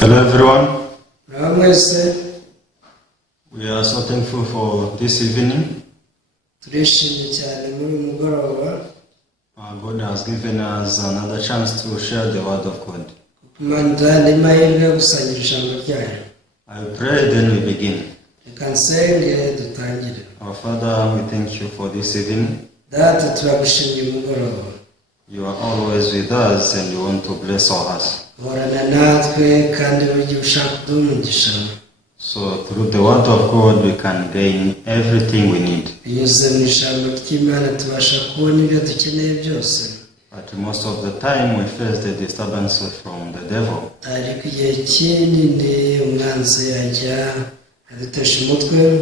Hello everyone. We are so thankful for this evening. God has given us another chance to share the word of God. I pray, then we begin. Our Father, we thank you for this evening. You are always with us and you want to bless our hearts. So through the word of God we can gain everything we need. But most of the time we face the disturbances from the devil.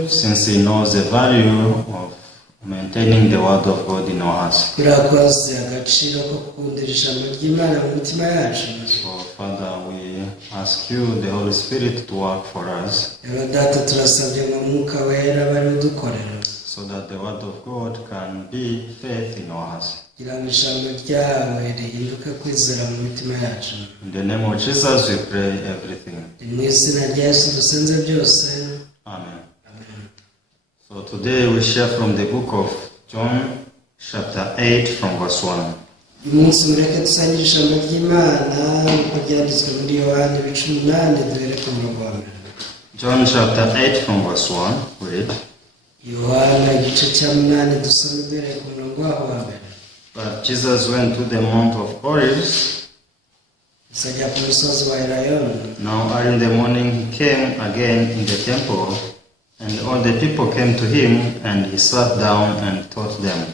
Since he knows the value of maintaining the word of God in our hearts. So Father, we ask you, the Holy Spirit, to work for us, so that the word of God can be faith in our hearts. In the name of Jesus we pray everything. Amen. So today we share from the book of John chapter 8 from verse 1. John chapter 8 from verse 1. Read. But Jesus went to the Mount of Olives. Now early in the morning he came again in the temple, and all the people came to him, and he sat down and taught them.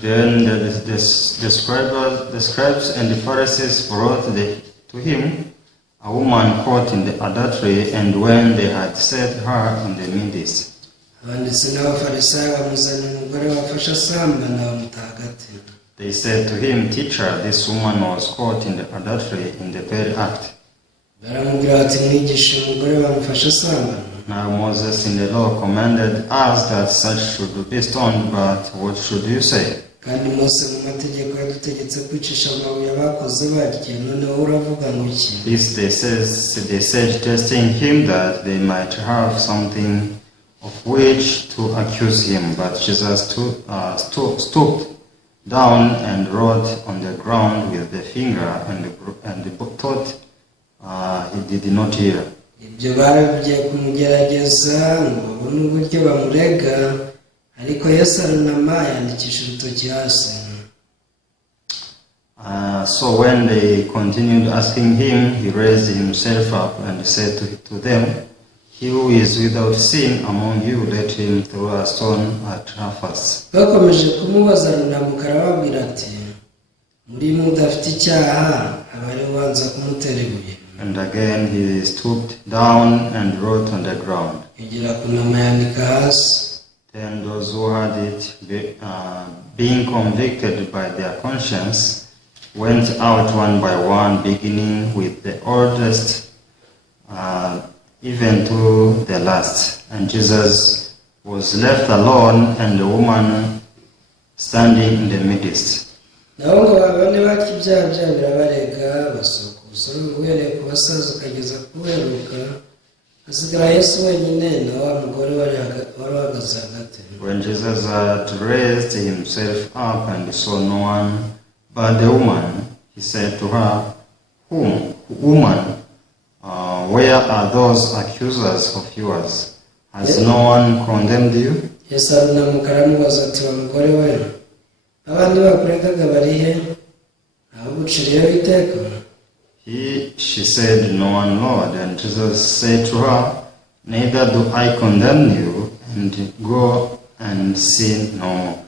Then the scribes and the Pharisees brought to him a woman caught in the adultery, and when they had set her in the midst, they said to him, Teacher, this woman was caught in the adultery in the very act. Now Moses in the law commanded us that such should be stoned, but what should you say? This they said, testing him that they might have something of which to accuse him. But Jesus stooped down and wrote on the ground with the finger, and thought he did not hear. So when they continued asking him, he raised himself up and said to them, He who is without sin among you, let him throw a stone at her first. And again he stooped down and wrote on the ground. Then those who had it, being convicted by their conscience, went out one by one, beginning with the oldest, even to the last. And Jesus was left alone, and the woman standing in the midst. When Jesus had raised himself up and saw no one but the woman, he said to her, Woman, where are those accusers of yours? Has no one condemned you? She said, No one, Lord. And Jesus said to her, Neither do I condemn you, and go and sin no more.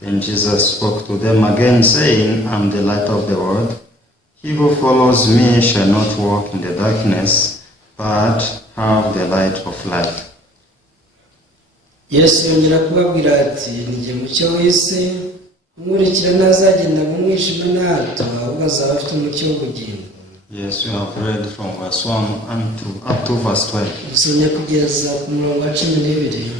Then Jesus spoke to them again, saying, I am the light of the world. He who follows me shall not walk in the darkness, but have the light of life. Yesu yongera kubabwira ati, Ni jye mucyo w'isi, umurikira ntazagenda mu mwijima na hato, ahubwo azaba afite umucyo w'ubugingo. Yes, we have read from verse 1 up to verse 12. dusomye kugeza ku murongo wa 12.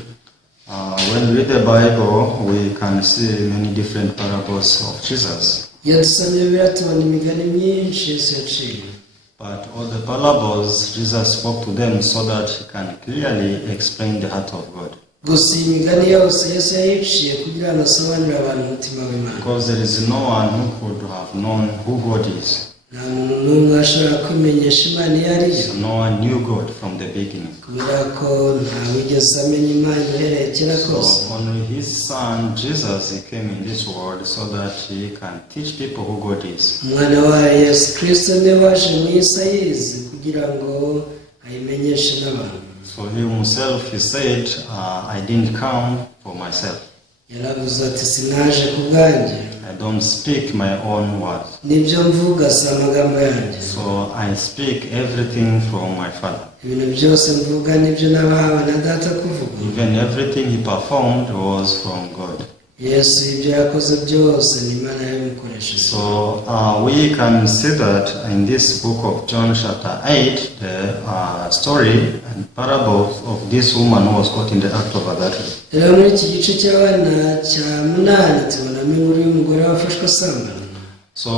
When we read the Bible, we can see many different parables of Jesus. iyo dusomye bibiliya tubona imigani myinshi Yesu yaciye. But all the parables, Jesus spoke to them so that he can clearly explain the heart of God. gusa iyi migani yose Yesu yayiciye kugira ngo asobanurire abantu umutima w'Imana. Because there is no one who could have known who God is. nta muntu n'umwe ashobora kwimenyesha Imana iyo ari yo. So no one knew God from the beginning. kubera ko ntawigeze amenya Imana uhereye kera kose. So only his son Jesus, he came in this world so that he can teach people who God is. umwana wayo Yesu Kristo niwe waje mu isi ayizi kugira ngo ayimenyeshe n'abantu. So he himself, he said, I didn't come for myself. yaravuze ati sinaje ku bwanjye. I don't speak my own words. nibyo mvuga si amagambo yanjye. So I speak everything from my Father. ibintu byose mvuga nibyo nabahawe na data kuvuga. Even everything he performed was from God. Yesu ibyo yakoze byose ni Imana yabimukoresheje. So we can see that in this book of John chapter 8, the story and parable of this woman who was caught in the act of adultery. rero muri iki gice cy'abana cya 8 tubonamo inkuru y'umugore wafashwe asambana. So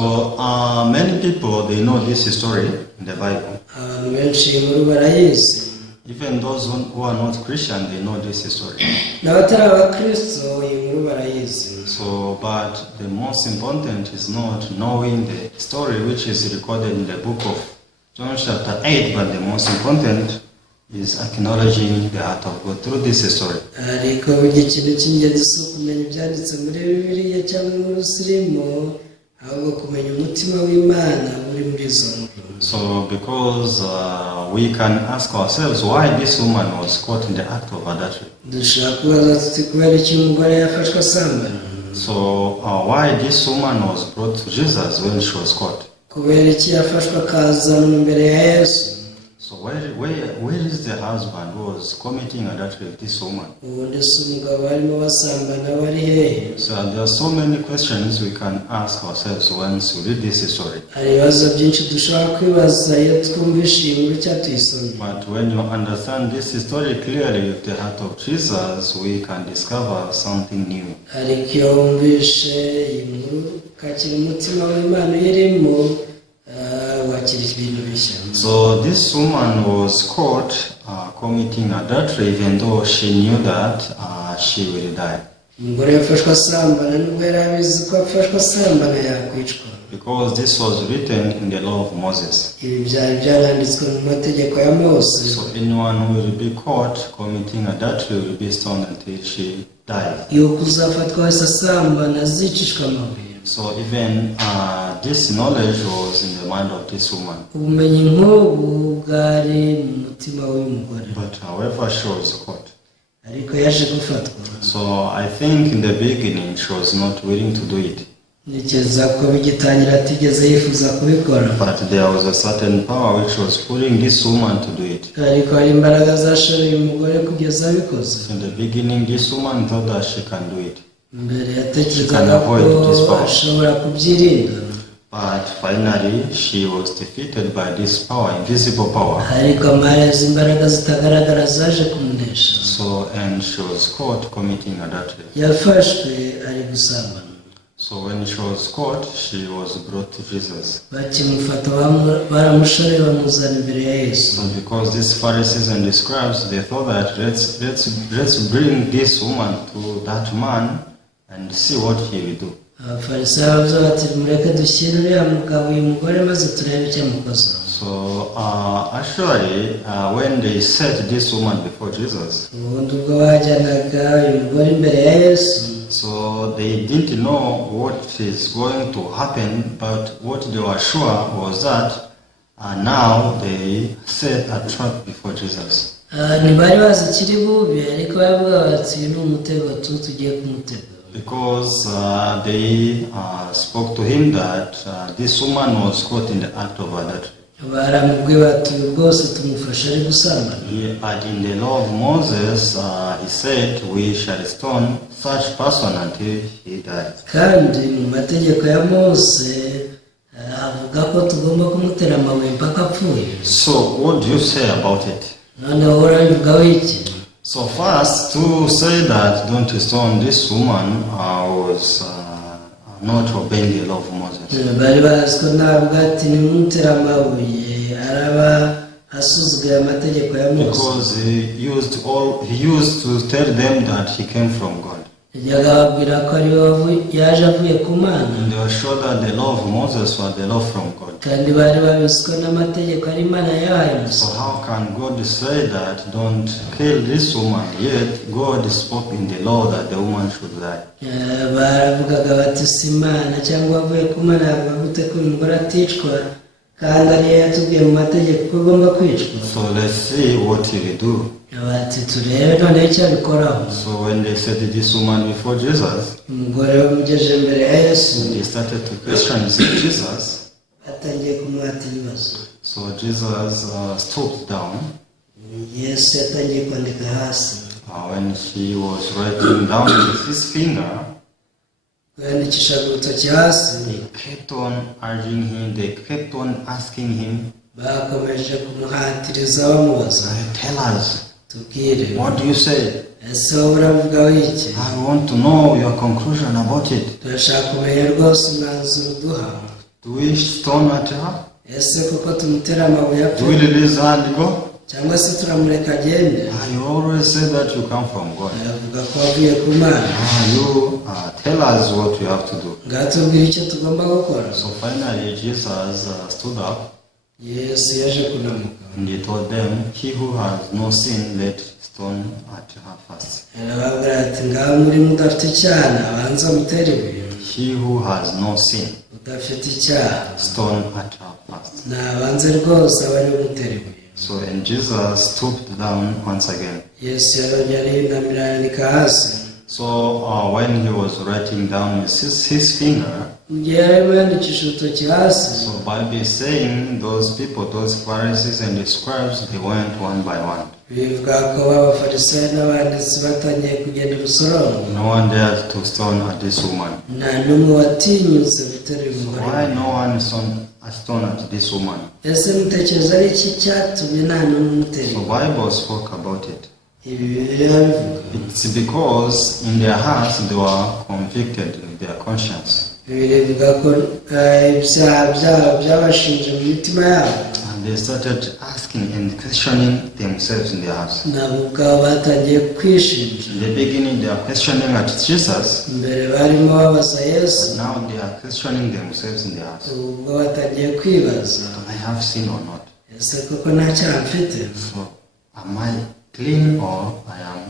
many people, they know this story in the Bible. abantu benshi iyi nkuru barayizi. Even those who are not Christian, they know this story. n'abatari abakristo iyi nkuru barayizi. So, but the most important is not knowing the story which is recorded in the book of John chapter 8, but the most important is acknowledging the heart of God through this story. ariko burya ikintu cy'ingenzi si ukumenya ibyanditse muri bibiliya cyangwa inkuru zirimo, ahubwo kumenya umutima w'Imana uri muri izo nkuru. So, because we can ask ourselves why this woman was caught in the act of adultery. dushobora kubaza tuti kubera iki umugore yafashwe asambana. So, why this woman was brought to Jesus when she was caught? kubera iki yafashwe akazanwa imbere ya Yesu. So, where is the husband who was committing adultery with this woman? ubundi si umugabo barimo basambana bari hehe? So, there are so many questions we can ask ourselves once we read this story. hari ibibazo byinshi dushobora kwibaza iyo twumvishe iyi nkuru cyangwa tuyisomye. But when you understand this story clearly with the heart of Jesus, we can discover something new. ariko iyo wumvishe iyi nkuru ukakira umutima w'Imana uyirimo, wakira ibintu bishya. So this woman was caught committing adultery even though she knew that she will die. umugore yafashwe asambana nubwo yari abizi ko afashwe asambana yakwicwa. Because this was written in the law of Moses. ibi byari byaranditswe mu mategeko ya Mose. So anyone who will be caught committing adultery will be stoned until she dies. yuko uzafatwa wese asambana azicishwa amabuye. So even this knowledge was in the mind of this woman. ubumenyi nk'ubu bwari mu mutima w'uyu mugore. But however, she was caught. ariko yaje gufatwa. So I think in the beginning she was not willing to do it. ntekereza ko bigitangira atigeze yifuza kubikora. But there was a certain power which was pulling this woman to do it. ariko hari imbaraga zashoreye umugore kugeza abikoze. In the beginning, this woman thought that she can do it. mbere yatekerezaga ko ashobora kubyirinda. But finally, she was defeated by this power, invisible power. ariko amaherezo imbaraga zitagaragara zaje kumunesha. So, and she was caught committing adultery. yafashwe ari gusambana. So when she was caught, she was brought to Jesus. bakimufata baramushoreye bamuzana imbere ya Yesu. So because these Pharisees and the scribes, they thought that let's bring this woman to that man and see what he will do. abafarisayo bavuze bati mureke dushyire uriya mugabo uyu mugore maze turebe icyo amukoza. So actually, when they set this woman before Jesus, ubundi ubwo bajyanaga uyu mugore imbere ya Yesu, so they didn't know what is going to happen, but what they were sure was that now they set a trap before Jesus. ntibari bazi ikiri bubi, ariko bavuga bati uyu ni umutego tugiye kumutega. Because they spoke to him that this woman was caught in the act of adultery. baramubwiye bati rwose tumufashe ari gusambana. And in the law of Moses, he said, we shall stone such person until he dies. kandi mu mategeko ya Mose avuga ko tugomba kumutera amabuye mpaka apfuye. So what do you say about it? None wowe urabivugaho iki? So first, to say that don't stone this woman was not obeying the law of Moses. Bari bazi ko ntabwo ati nimutera amabuye araba asuzuguye amategeko ya Mose. Because he used to tell them that he came from God. Yajyaga ababwira ko ari we yaje avuye ku Mana. And they were sure that the law of Moses was the law from God. Kandi bari babizi ko n'amategeko ari Imana yahaye Mose. So how can God say that don't kill this woman, yet God spoke in the law that the woman should die? Baravugaga bati si Imana cyangwa avuye ku Mana yavuga gute ko umugore aticwa kandi ariyo yatubwiye mu mategeko ko agomba kwicwa. So let's see what he will do. Bati turebe noneho icyo abikoraho. So when they set this woman before Jesus, umugore bamugejeje imbere ya Yesu, they started to question Jesus. batangiye kumuhata ibibazo. So Jesus stooped down. Yesu yatangiye kwandika hasi. When he was writing down with his finger, yandikishaga urutoki hasi. they kept on urging him, they kept on asking him, bakomeje kumuhatiriza bamubaza, tell us, tubwire, what do you say? ese wowe uravugaho iki? I want to know your conclusion about it. turashaka kumenya rwose umwanzuro uduha. Do we stone at her? ese koko tumutera amabuye Do apfa we release her and go? cyangwa se turamureka agende? You always say that you come from God. avuga ko wavuye ku Mana. You tell us what we have to do. ngaho tubwire icyo tugomba gukora. So finally Jesus stood up Yesu yaje kunamuka. and he told them, he who has no sin, let stone at her first. arababwira ati ngaho muri mudafite icyaha abanza mutere ibuye. He who has no sin, udafite icyaha stone at her first. nabanze rwose abari bumutere ibuye. So and Jesus stooped down once again. Yesu yarongera yunamira yandika hasi. So when he was writing down with his finger, mu gihe yarimo yandikisha urutoki hasi, so Bible is saying those people, those Pharisees and the scribes, they went one by one. bivuga ko abafarisayo n'abanditsi batangiye kugenda urusorongo. No one dared to stone at this woman. nta n'umwe watinyutse gutera uyu mugore. Why no one stone at this woman? ese mutekereza ari iki cyatumye nta n'umwe umutera So ibuye? Bible spoke about it. ibi bibiliya bivuga. It's because in their hearts they were convicted in their conscience. bibiri bivuga ko ibyaha byabo byabashinje mu mitima yabo. And they started asking and questioning themselves in their hearts. nabo ubwabo batangiye kwishinja. In the beginning they are questioning at Jesus. mbere barimo babaza Yesu, Now they are questioning themselves in their hearts. ubwo batangiye kwibaza, Do I have sin or not? ese koko nta cyaha mfite? So am I clean or I am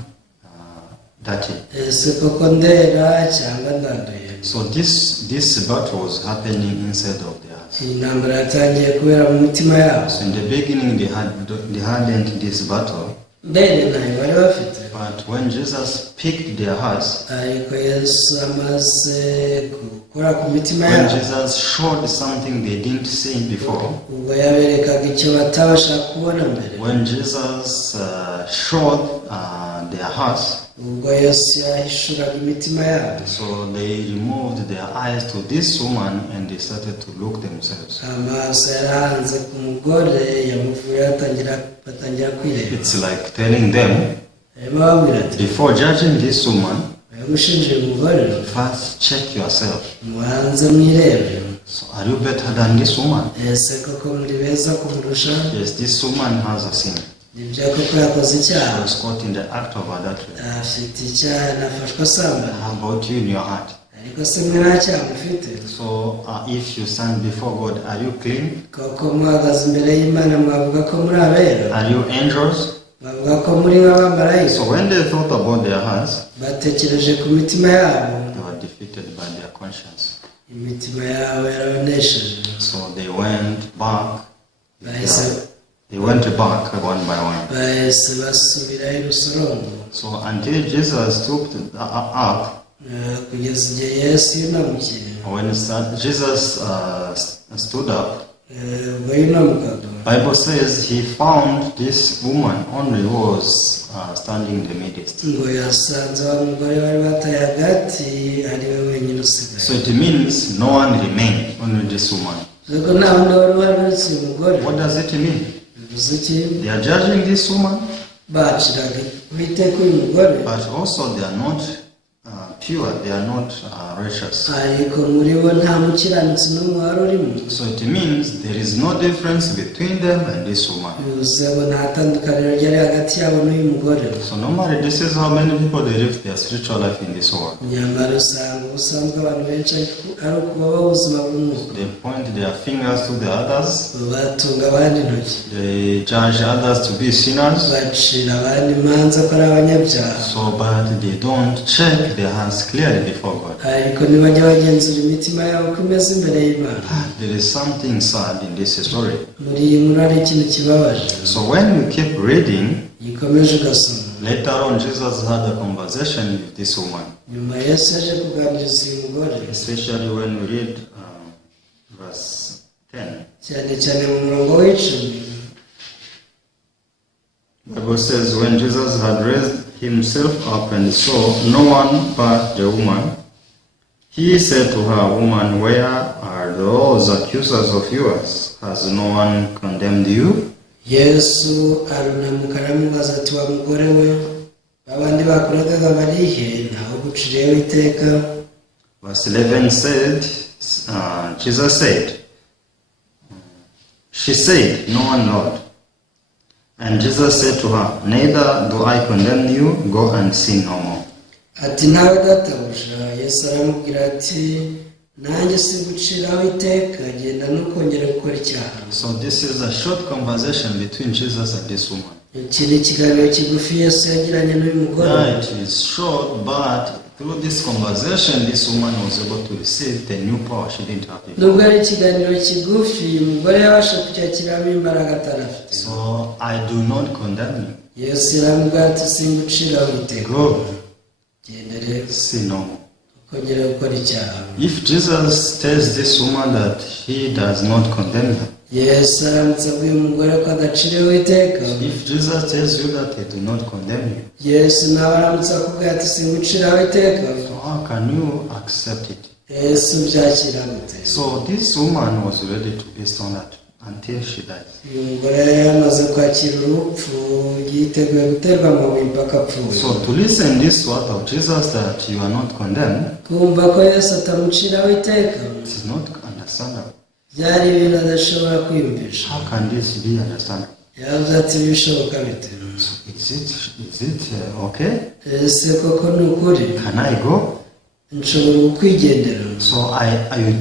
dirty? ese koko ndera cyangwa ndanduye? So this battle was happening inside of their hearts. iyi ntambara yatangiye kubera mu mitima yabo. So in the beginning they hadn't this battle, mbere ntayo bari bafite. but when Jesus picked their hearts, ariko Yesu amaze gukora ku mitima when yabo, Jesus showed something they didn't see before, ubwo yaberekaga icyo batabasha kubona mbere. when Jesus showed their hearts, ubwo Yesu yahishuraga imitima yabo, so they removed their eyes to this woman and they started to look themselves. amaso yarahanze ku mugore yamuvuye batangira kwireba. It's like telling them, arimo babwira ati, before judging this woman, mushinjira umugore, first check yourself. mubanze mwirebe. So are you better than this woman? ese koko muri beza kumurusha? Yes, this woman has a sin. nibyo koko yakoze She icyaha, was caught in the act of adultery. afite icyaha, nafashwe asambana. How about you in your heart? ariko se mwe nta cyaha mufite? So if you stand before God, are you clean? koko muhagaze imbere y'Imana mwavuga ko muri abera? Are you angels? bavuga ko muri nk'abamarayika? So when they thought about their hearts, batekereje ku mitima yabo, they were defeated by their conscience. imitima yabo yarabanesheje. So they went back. bahise They went back one by one. bahise basubirayo urusorongo. So until Jesus stooped up, kugeza igihe Yesu yunamukiye. when Jesus stood up, ubwo yunamukaga, Bible says he found this woman only was standing in the midst. ngo yasanze wa mugore bari bataye hagati ari we wenyine usigaye. So it means no one remained, only this woman. What does it mean? They are judging this woman, but also they are not pure, they are not righteous. So it means there is no difference between them and this woman. So normally this is how many people they live their spiritual life in this world. They point their fingers to the others. They judge others to be sinners. So but they don't check their hands clearly before God. There is something sad in this story. So when you keep reading, later on Jesus had a conversation with this woman. Especially when we read verse 10. The Bible says, when Jesus had raised himself up and saw no one but the woman, he said to her, "Woman, where are those accusers of yours? Has no one condemned you?" Yesu arunamuka aramubaza ati, wa mugore we, babandi bakuragaga barihe, ntaho guciriyeho iteka? Verse 11 said, Jesus said, she said, "No one, Lord." And Jesus said to her, "Neither do I condemn you, go and sin no more." Ati, ntawe databuja. Yesu aramubwira ati, nanjye siguciraho iteka, genda ntukongere gukora icyaha. So this is a short conversation between Jesus and this woman. Iki ni ikiganiro kigufi Yesu yagiranye n'uyu mugore. Yeah, it is short, but through this conversation, this woman was able to receive the new power she didn't have before. Nubwo ari ikiganiro kigufi, umugore yabasha kucyakiramo imbaraga atarafite. So I do not condemn you. Yesu aramubwira ati, singuciraho iteka. Go. Genda rero. Sin no more. Kongera gukora icyaha. If Jesus tells this woman that he does not condemn her, Yesu aramutse abwiye umugore ko adaciriweho iteka. If Jesus tells you that he do not condemn you, Yesu nawe aramutse akubwira ati, singuciraho iteka. so how can you accept it? Yesu byakira gute? So this woman was ready to be stoned until she died. Uyu mugore yamaze kwakira urupfu, yiteguye guterwa amabuye mpaka apfuye. So to listen this word of Jesus that you are not condemned, kumva ko Yesu atamuciraho iteka, it is not understandable. byari ibintu adashobora kwiyumvisha. How can this be understandable? Yavuze ati, bishoboka bite? So is it okay? Ese koko ni ukuri? Can I go? Nshobora kwigendera. So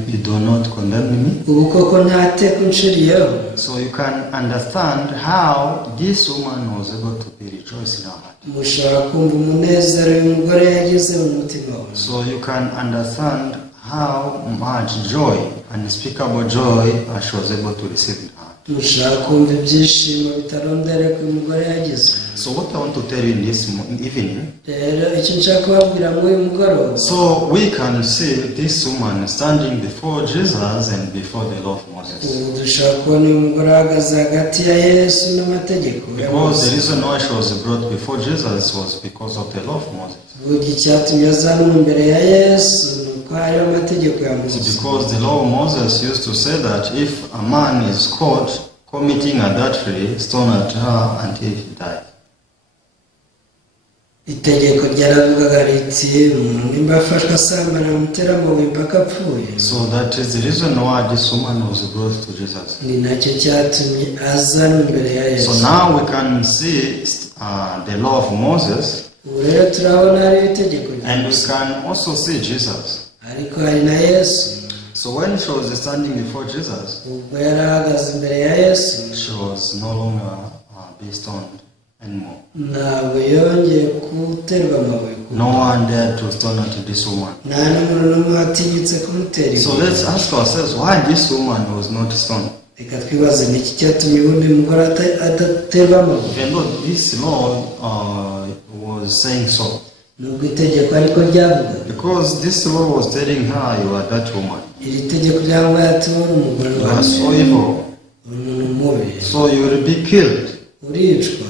you do not condemn me? Ubu koko nta teka unshiriyeho. So you can understand how this woman was able to be rejoicing in her heart. Mushobora kumva umunezero uyu mugore yagize mu mutima we. So you can understand how much joy, unspeakable joy, she was able to receive in her heart. Mushobora kumva ibyishimo bitarondereka uyu mugore yagize. So what I want to tell you in this evening, rero icyo nshaka kubabwira muri uyu mugoroba, so we can see this woman standing before Jesus and before the law of Moses. ubu dushobora kubona uyu mugore ahagaze hagati ya Yesu n'amategeko. Because the reason why she was brought before Jesus was because of the law of Moses. Burya icyatumye azanwa imbere ya Yesu ni uko hariho amategeko ya Mose. Because the law of Moses used to say that if a man is caught committing adultery, stone at her until he died. Itegeko ryaravugaga riti, umuntu nimba afashwe asambana amutera amabuye mpaka apfuye. So that is the reason why this woman was brought to Jesus. Ni nacyo cyatumye azanwa imbere ya Yesu. So now we can see the law of Moses, ubu rero turabona hariho itegeko rya and we Mose, can also see Jesus. ariko hari na Yesu. So when she was standing before Jesus, ubwo yari ahagaze imbere ya Yesu, she was no longer be stoned anymore. ntabwo yongeye guterwa amabuye. No one dared to stone at this woman. nta n'umuntu n'umwe watinyutse kumutera So ibuye. let's ask ourselves why this woman was not stoned. Reka twibaze ni iki cyatumye ubundi uyu mugore adaterwa amabuye. Even though this law was saying so. Nubwo itegeko ariko ryavuga. Because this law was telling her, you are that woman. Iri tegeko ryangwa yatubona umugore You are so evil. umuntu mubi. So you will be killed. Uricwa.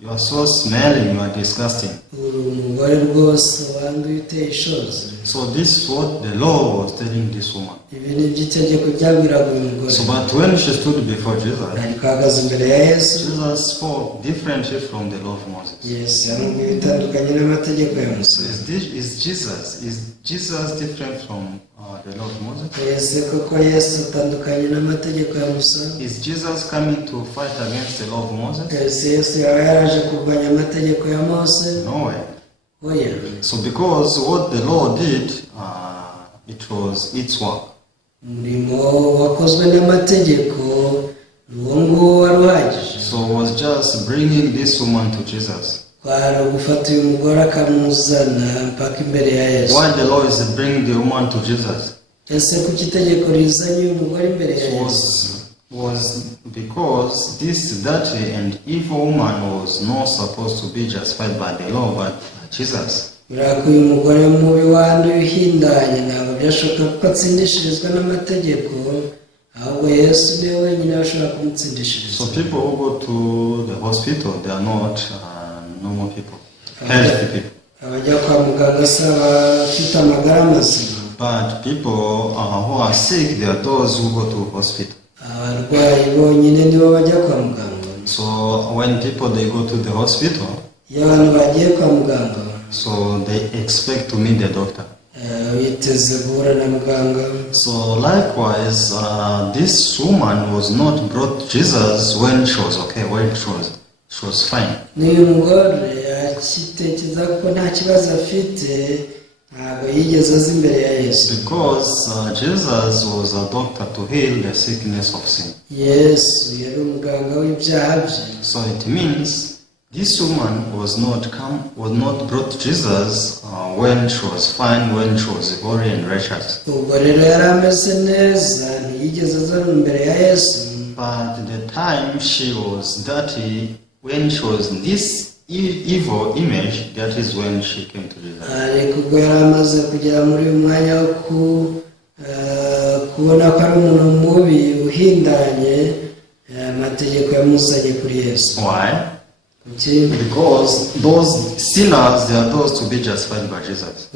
You are so smelling, you are disgusting. Uri umugore rwose kandi uteye ishozi. So this is what the law was telling this woman. Ibi ni iby'itegeko ryabwiraga uyu mugore. So but when she stood before Jesus, ariko ahagaze imbere ya Yesu, Jesus spoke differently from the law of Moses. Yesu yamubwiye ibitandukanye n'amategeko ya Musa. Is Jesus different from the law of Moses? Ese koko Yesu atandukanye n'amategeko ya Musa? Is Jesus coming to fight against the law of Moses? Ese Yesu yaba yaraje kurwanya amategeko ya Mose? No way. Oya. So because what the law did, it was its work. Umurimo wakozwe n'amategeko uwo nguwo wari uhagije. So it was just bringing this woman to Jesus. Kwari gufata uyu mugore akamuzana mpaka imbere ya Yesu. Why the law is bringing the woman to Jesus? Ese kuki itegeko rizanye uyu mugore imbere ya Yesu? Was because this dirty and evil woman was not supposed to be justified by the law, but Jesus. Birako uyu mugore mubi wanduye uhindanye ntabwo byashoboka ko atsindishirizwa n'amategeko, ahubwo Yesu niwe wenyine ashobora kumutsindishiriza. So people who go to the hospital, they are not normal people, healthy people. Abajya kwa muganga si abafite amagara mazima. But people who are sick, they are those who go to hospital. Abarwayi bonyine nibo bajya kwa muganga. So when people they go to the hospital, iyo abantu bagiye kwa muganga, so they expect to meet the doctor. biteze guhura na muganga. So likewise, this woman was not brought Jesus when she was okay, when she was fine. N'uyu mugore akitekereza ko nta kibazo afite, ntabwo yigeze aza imbere ya Yesu. Because Jesus was a doctor to heal the sickness of sin. Yesu yari umuganga w'ibyaha bye. So it means this woman was not brought Jesus when she was fine, when she was holy and righteous. Ubwo rero yari ameze neza, ntiyigeze aza imbere ya Yesu. But the time she was dirty, when she was in this evil image, that is when she came to Jesus. Ariko ubwo yari amaze kugera muri uyu mwanya wo kubona ko ari umuntu mubi uhindanye, amategeko yamuzanye kuri Yesu. Why? Because those sinners, they are those to be justified by Jesus.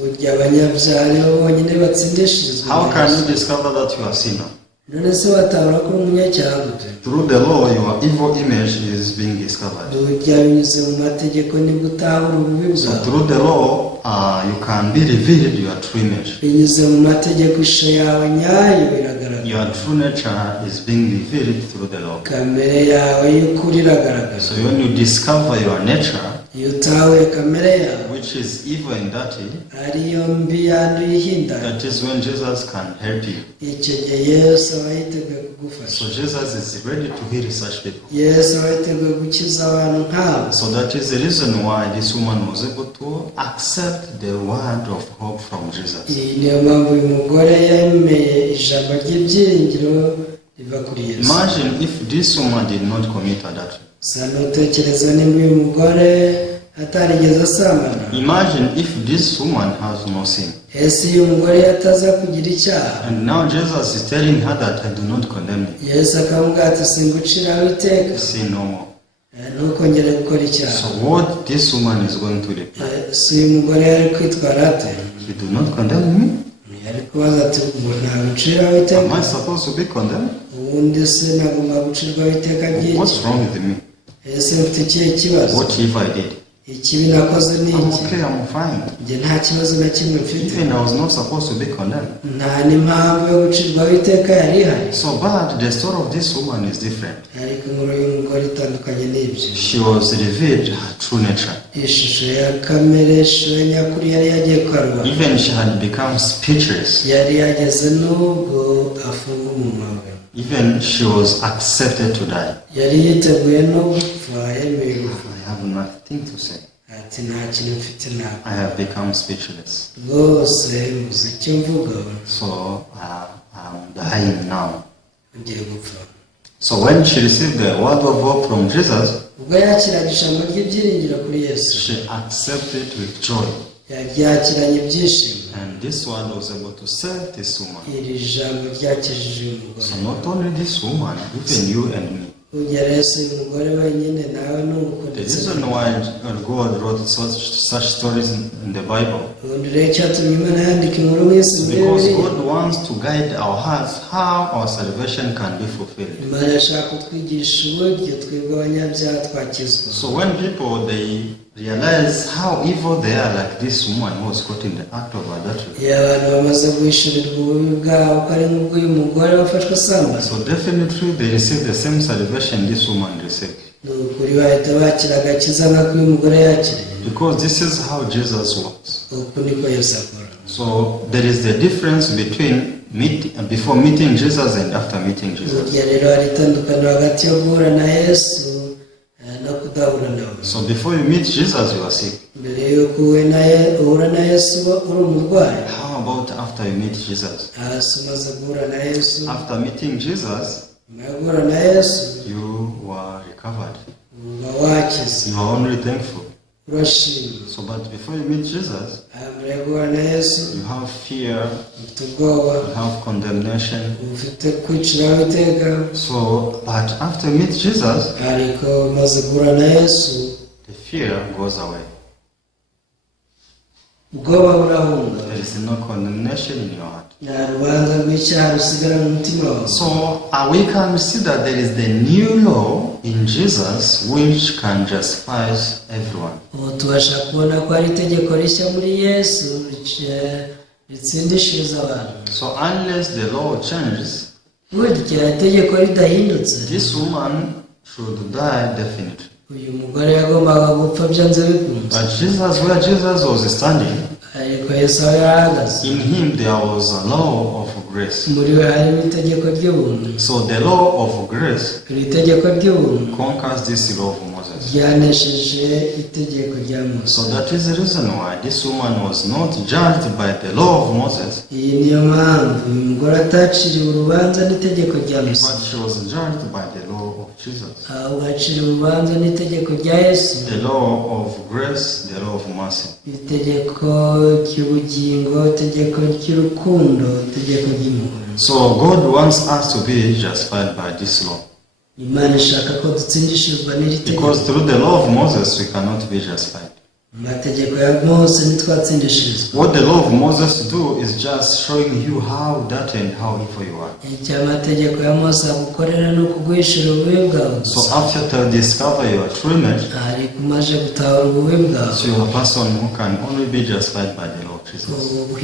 How can you discover that you are a sinner? Through the law, your evil image is being discovered. So through the law, you can be revealed your true image. Your true nature is being revealed through the law. So when you discover your nature, which is evil and dirty, that is when Jesus can help you. So Jesus is ready to heal such people. So that is the reason why this woman was able to accept the word of hope from Jesus. Imagine if this woman did not commit adultery. Imagine if this woman has no sin. And now Jesus is telling her that I do not condemn you. Sin no more. So what this woman is going to reply? You do not condemn me? Am I supposed to be condemned? What's wrong with me? What if I did? I'm okay, I'm fine. Even I was not supposed to be condemned. So but the story of this woman is different. She was revealed her true nature. Even she had become speechless. Even she was accepted to die. I have nothing to say. I have become speechless. So I'm dying now. So when she received the word of hope from Jesus, she accepted it with joy. And this word was able to save this woman. So not only this woman, even you and me. The reason why God wrote such stories in the Bible is because God wants to guide our hearts how our salvation can be fulfilled. So when people they realize how evil they are, like this woman who was caught in the act of adultery, so definitely they receive the same salvation this woman received. Because this is how Jesus works. So there is the difference between before meeting Jesus and after meeting Jesus. So before you meet Jesus, you are sick. How about after you meet Jesus? After meeting Jesus, you were recovered. You are only thankful. So, but before you meet Jesus, you have fear, you have condemnation. So, but after you meet Jesus, the fear goes away. There is no condemnation in your heart. So we can see that there is the new law in Jesus which can justify everyone. So unless the law changes, this woman should die definitely. But Jesus, where Jesus was standing, in him there was a law of grace. So the law of grace conquers this law of Moses. So that is the reason why this woman was not judged by the law of Moses, but she was judged by the law of Jesus. The law of grace, the law of mercy. So God wants us to be justified by this law. Because through the law of Moses we cannot be justified. What the law of Moses do is just showing you how dirty and how evil you are. So after you discover your true image, so you are a person who can only be justified by the law of Jesus. I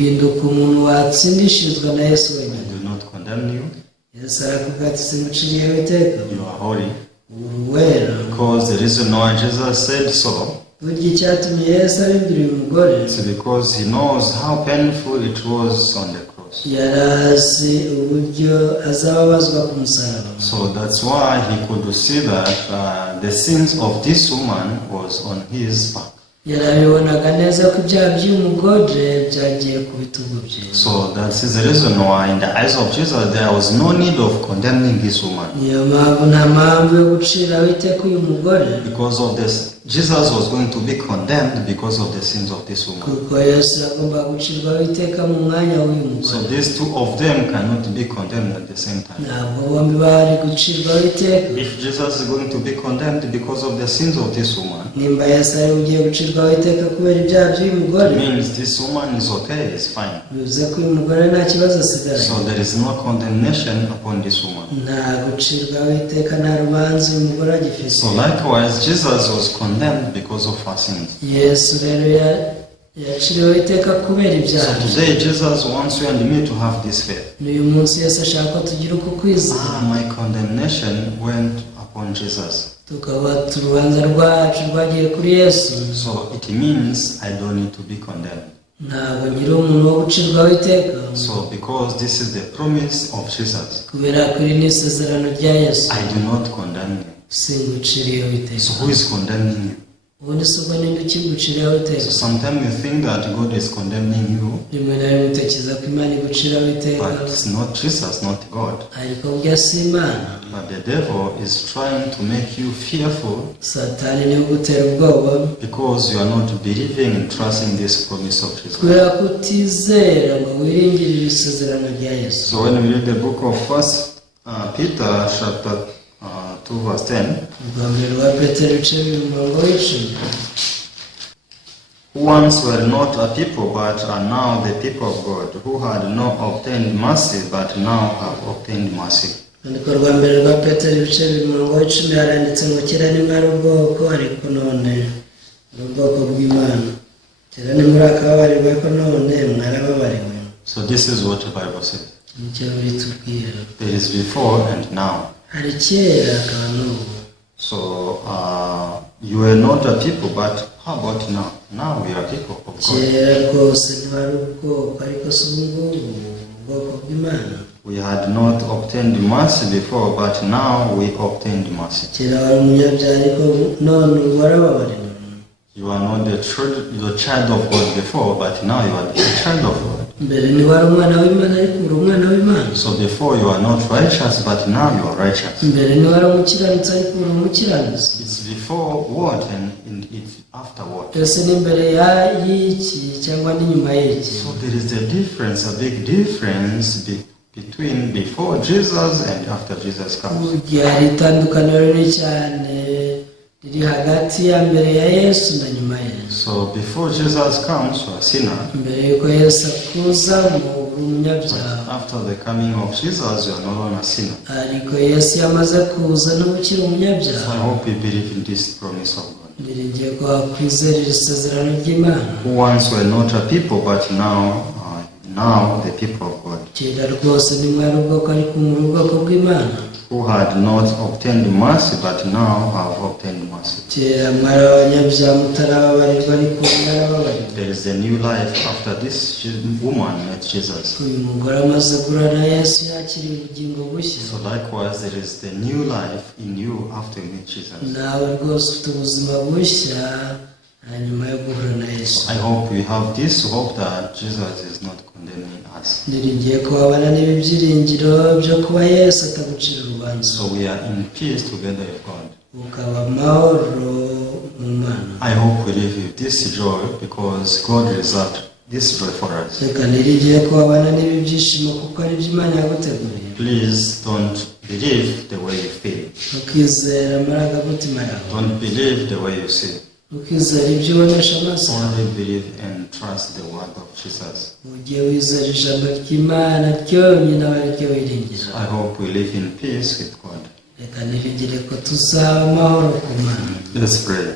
do not condemn you. You are holy. Because the reason why Jesus said so, it's because he knows how painful it was on the cross. So that's why he could see that the sins of this woman was on his back. So that is the reason why in the eyes of Jesus there was no need of condemning this woman. Because of this, Jesus was going to be condemned because of the sins of this woman. So these two of them cannot be condemned at the same time. If Jesus is going to be condemned because of the sins of this woman, it means this woman is okay, is fine. So there is no condemnation upon this woman. So likewise, Jesus was condemned because of her sins. So today Jesus wants you and me to have this faith. My condemnation went upon Jesus. So it means I don't need to be condemned. So because this is the promise of Jesus, I do not condemn you. So who is condemning you? So sometimes you think that God is condemning you, but it's not Jesus, not God. But the devil is trying to make you fearful because you are not believing and trusting this promise of Jesus. So when we read the book of 1 Peter chapter 2 verse 10. Urwa mbere rwa Petero ibice bibiri umurongo w'icumi. Who once were not a people, but are now the people of God, who had not obtained mercy, but now have obtained mercy. Urwandiko rwa mbere rwa Petero ibice bibiri umurongo w'icumi haranditse ngo kera ntimwari ubwoko, ariko none ni ubwoko bw'Imana. Kera ntimurakababarirwa, ariko none mwarababariwe. So this is what the Bible says. Nicyo bitubwira. There is before and now. Hari kera hakaba n'ubu. So you were not a people, but how about now? Now we are people of God. Kera rwose ntibari ubwoko, ariko si ubungubu ubwoko bw'Imana. We had not obtained mercy before, but now we obtained mercy. Kera wari umunyabyaha, ariko none ubu warababariwe. You are not the child of God before, but now you are the child of God. Mbere ntiwari umwana w'Imana, ariko uri umwana w'Imana. So before you are not righteous, but now you are righteous. Mbere ntiwari umukiranutsi, ariko uri umukiranutsi. It's before what and it's after what. Ese ni imbere y'iki cyangwa n'inyuma y'iki? So there is a difference, a big difference between before Jesus and after Jesus comes. Hari itandukaniro rinini cyane riri hagati ya mbere ya Yesu na nyuma ya Yesu. So before Jesus comes, you are a sinner. Mbere yuko Yesu akuza mu umunyabyaha. After the coming of Jesus, you are no longer a sinner. Ariko Yesu yamaze kuza n'ukiri umunyabyaha. So I hope you believe in this promise of God. Ndiringiye ko wakwizerera isezerano ry'Imana. Who once were not a people, but now the people of God. Kera rwose ntimwari ubwoko, ariko muri ubwoko bw'Imana. Who had not obtained mercy, but now have obtained mercy. Kera mwari abanyabyaha mutarababarirwa, ariko mwarababariwe. There is a new life after this woman met Jesus. Uyu mugore amaze guhura na Yesu yakiriye ubugingo bushya. So likewise, there is the new life in you after you meet Jesus. Nawe rwose ufite ubuzima bushya hanyuma yo guhura na Yesu. I hope we have this hope that Jesus is not condemning us. Ndiringiye ko wabana n'ibi byiringiro byo kuba Yesu atagucira urubanza. So we are in peace together with God. Ukaba amahoro mu Mana. I hope we live with this joy because God reserved this joy for us. Reka ndiringiye ko wabana n'ibi byishimo kuko ari byo Imana yaguteguriye. Please don't believe the way you feel. Ukizera amarangamutima yawe. Don't believe the way you see. Ukizera ibyo ubonesha amaso. Only believe and trust the word of Jesus. Ujye wizera ijambo ry'Imana ryonyine aba ariryo wiringira. I hope we live in peace with God. Reka niringire ko tuzaba amahoro ku Mana. Let's pray.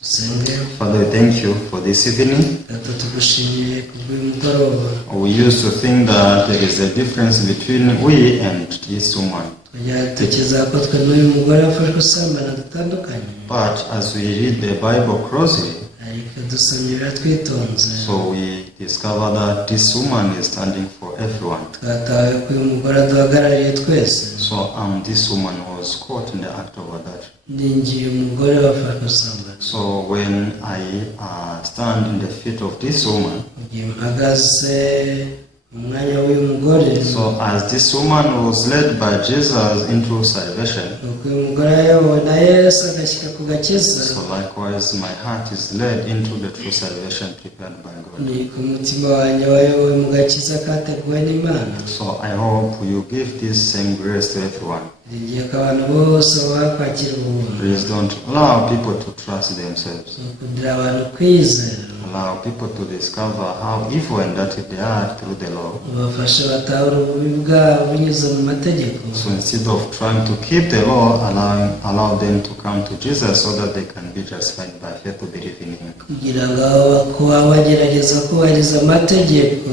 Dusenge. Father, thank you for this evening. Data tugushimiye kubw'uyu mugoroba. We used to think that there is a difference between we and this woman. Dutekereza ko twe n'uyu mugore wafashwe usambana dutandukanye. But as we read the Bible closely, ariko dusomera twitonze. so we discover that this woman is standing for everyone. Twatawe ko uyu mugore aduhagarariye twese. So this woman was caught in the act of adultery. Ninjiye umugore wafashwe usambana. So when I stand in the feet of this woman, igihe mpagaze umwanya w'uyu mugore. So as this woman was led by Jesus into salvation, uyu mugore yayobowe na Yesu agashyika ku gakiza. so likewise my heart is led into the true salvation prepared by God. ni ku mutima wanjye wayobowe mu gakiza kateguwe n'Imana. So I hope you give this same grace to everyone. Igihe ko abantu bose bakwakira ubuntu. Please don't allow people to trust themselves. kugira abantu kwizera. Allow people to discover how evil and dirty they are through the law. ubafashe batahura ububi bwabo binyuze mu mategeko. So instead of trying to keep the law, allow them to come to Jesus so that they can be justified by faith to believe in Him. kugira ngo kuba bagerageza kubahiriza amategeko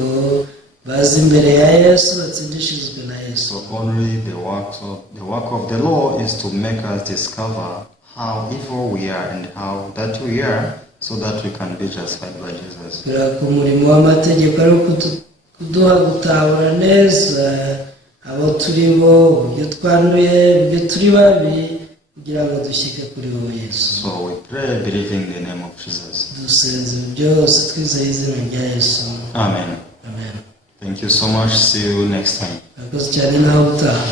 bazi imbere ya Yesu batsindishirizwe na Yesu. So only the work of the law is to make us discover how evil we are and how dirty we are, so that we can be justified by Jesus. kugira ko umurimo w'amategeko ari kuduha gutahura neza abo turi bo, uburyo twanduye, uburyo turi babi, kugira ngo dushyike kuri wowe Yesu. So we pray believing in the name of Jesus. dusenze byose twizeye izina rya Yesu. Amen. Amen. Thank you so much. See you next time. Murakoze cyane nawe utaha.